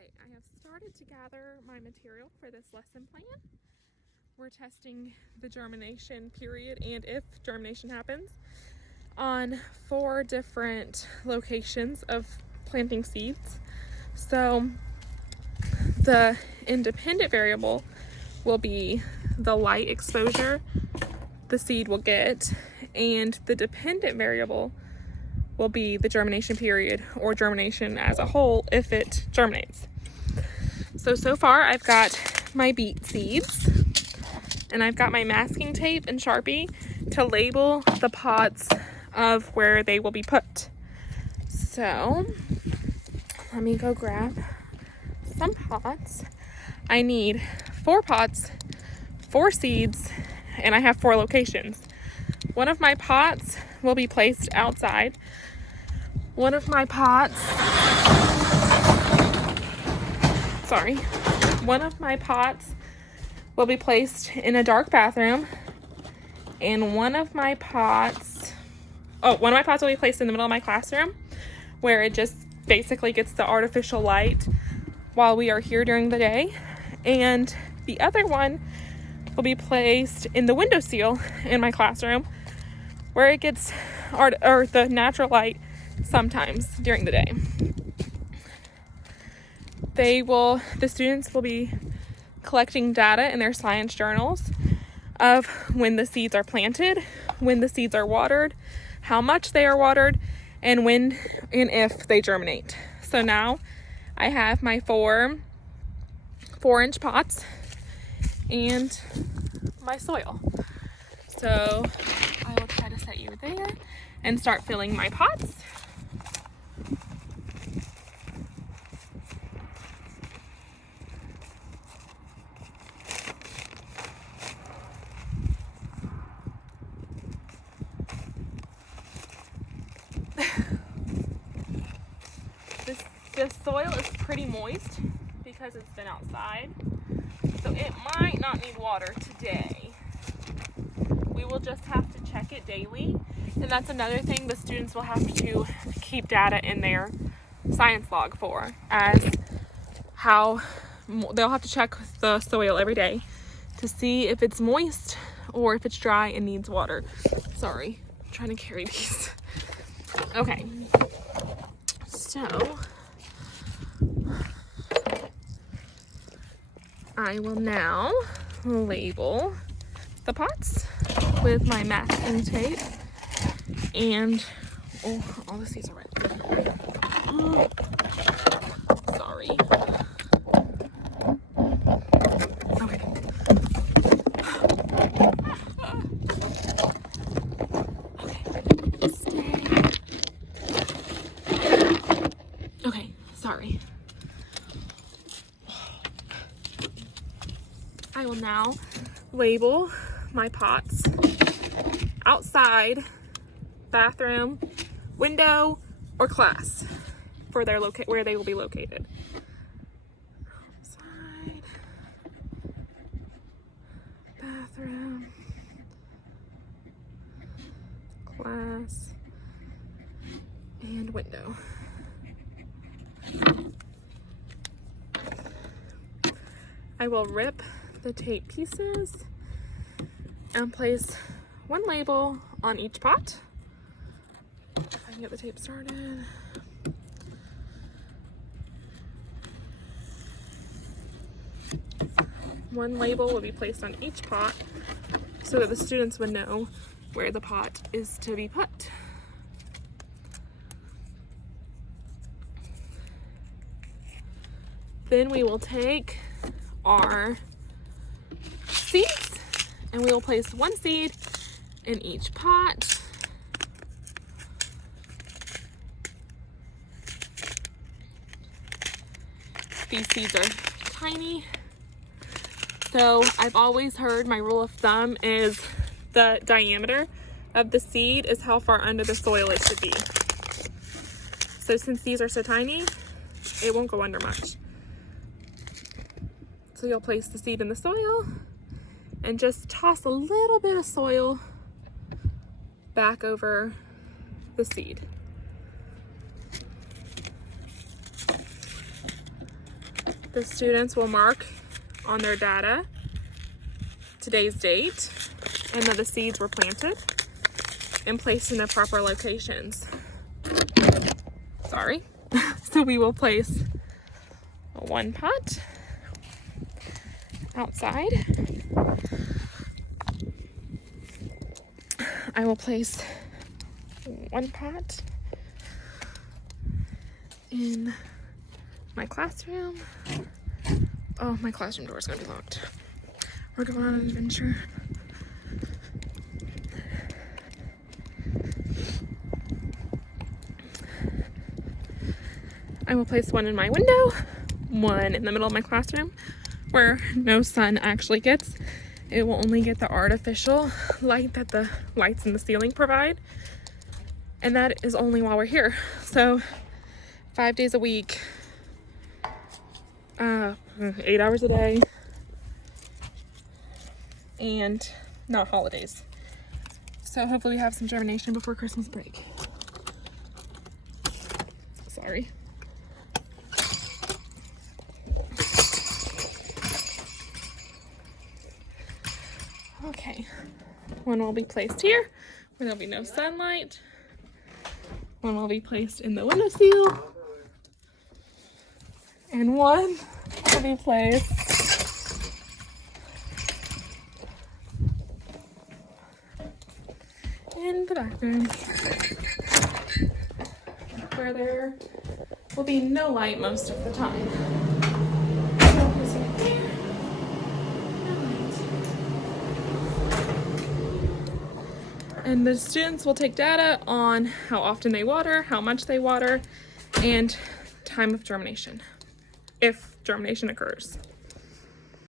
Okay, I have started to gather my material for this lesson plan. We're testing the germination period and if germination happens on 4 different locations of planting seeds. So the independent variable will be the light exposure the seed will get, and the dependent variable will be the germination period or germination as a whole if it germinates. So far I've got my beet seeds and I've got my masking tape and Sharpie to label the pots of where they will be put. So let me go grab some pots. I need 4 pots, 4 seeds, and I have 4 locations. One of my pots will be placed outside. One of my pots will be placed in a dark bathroom, and one of my pots will be placed in the middle of my classroom where it just basically gets the artificial light while we are here during the day, and the other one will be placed in the windowsill in my classroom where it gets the natural light sometimes during the day. The students will be collecting data in their science journals of when the seeds are planted, when the seeds are watered, how much they are watered, and when and if they germinate. So now I have my 4-inch pots and my soil. So I will try to set you there and start filling my pots. The soil is pretty moist because it's been outside, so it might not need water today. We will just have to check it daily, and that's another thing the students will have to keep data in their science log for, as how they'll have to check the soil every day to see if it's moist or if it's dry and needs water. Sorry, I'm trying to carry these. Okay, so I will now label the pots with my masking tape, and all the seeds are red. Sorry. Okay. Okay, sorry. I will now label my pots outside, bathroom, window, or class for their where they will be located. Outside, bathroom, class, and window. I will rip the tape pieces and place one label on each pot. If I can get the tape started. One label will be placed on each pot so that the students would know where the pot is to be put. Then we will take our seeds and we will place one seed in each pot. These seeds are tiny, so I've always heard my rule of thumb is the diameter of the seed is how far under the soil it should be. So since these are so tiny, it won't go under much. So you'll place the seed in the soil and just toss a little bit of soil back over the seed. The students will mark on their data today's date and that the seeds were planted and placed in their proper locations. Sorry. So we will place one pot outside. I will place one pot in my classroom. Oh, my classroom door is going to be locked. We're going on an adventure. I will place one in my window, one in the middle of my classroom where no sun actually gets. It will only get the artificial light that the lights in the ceiling provide. And that is only while we're here. So 5 days a week, 8 hours a day, and not holidays. So hopefully we have some germination before Christmas break. Sorry. Okay, one will be placed here where there'll be no sunlight. One will be placed in the windowsill. And one will be placed in the back room where there will be no light most of the time. So placing it there. And the students will take data on how often they water, how much they water, and time of germination, if germination occurs.